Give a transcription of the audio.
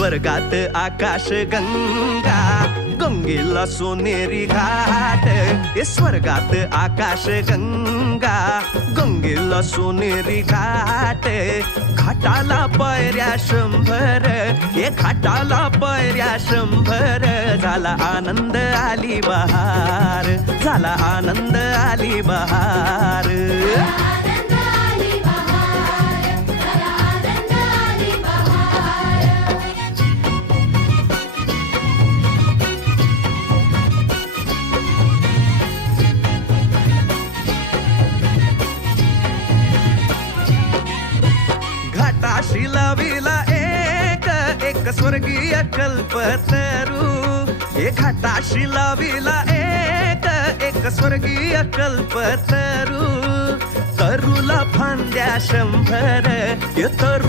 स्वर्गात आकाश गंगा, गंगेला सोनेरी घाट. स्वर्गात आकाश गंगा, गंगेला सोनेरी घाट. घाटाला पायऱ्या 100, घाटाला पायऱ्या 100. झाला आनंद आली बहार, झाला आनंद आली बहार. घाटाशी लाविला एक स्वर्गीय कल्पतरू. घाटाशी लाविला एक स्वर्गीय कल्पतरू. तरूला फांद्या 100, तरू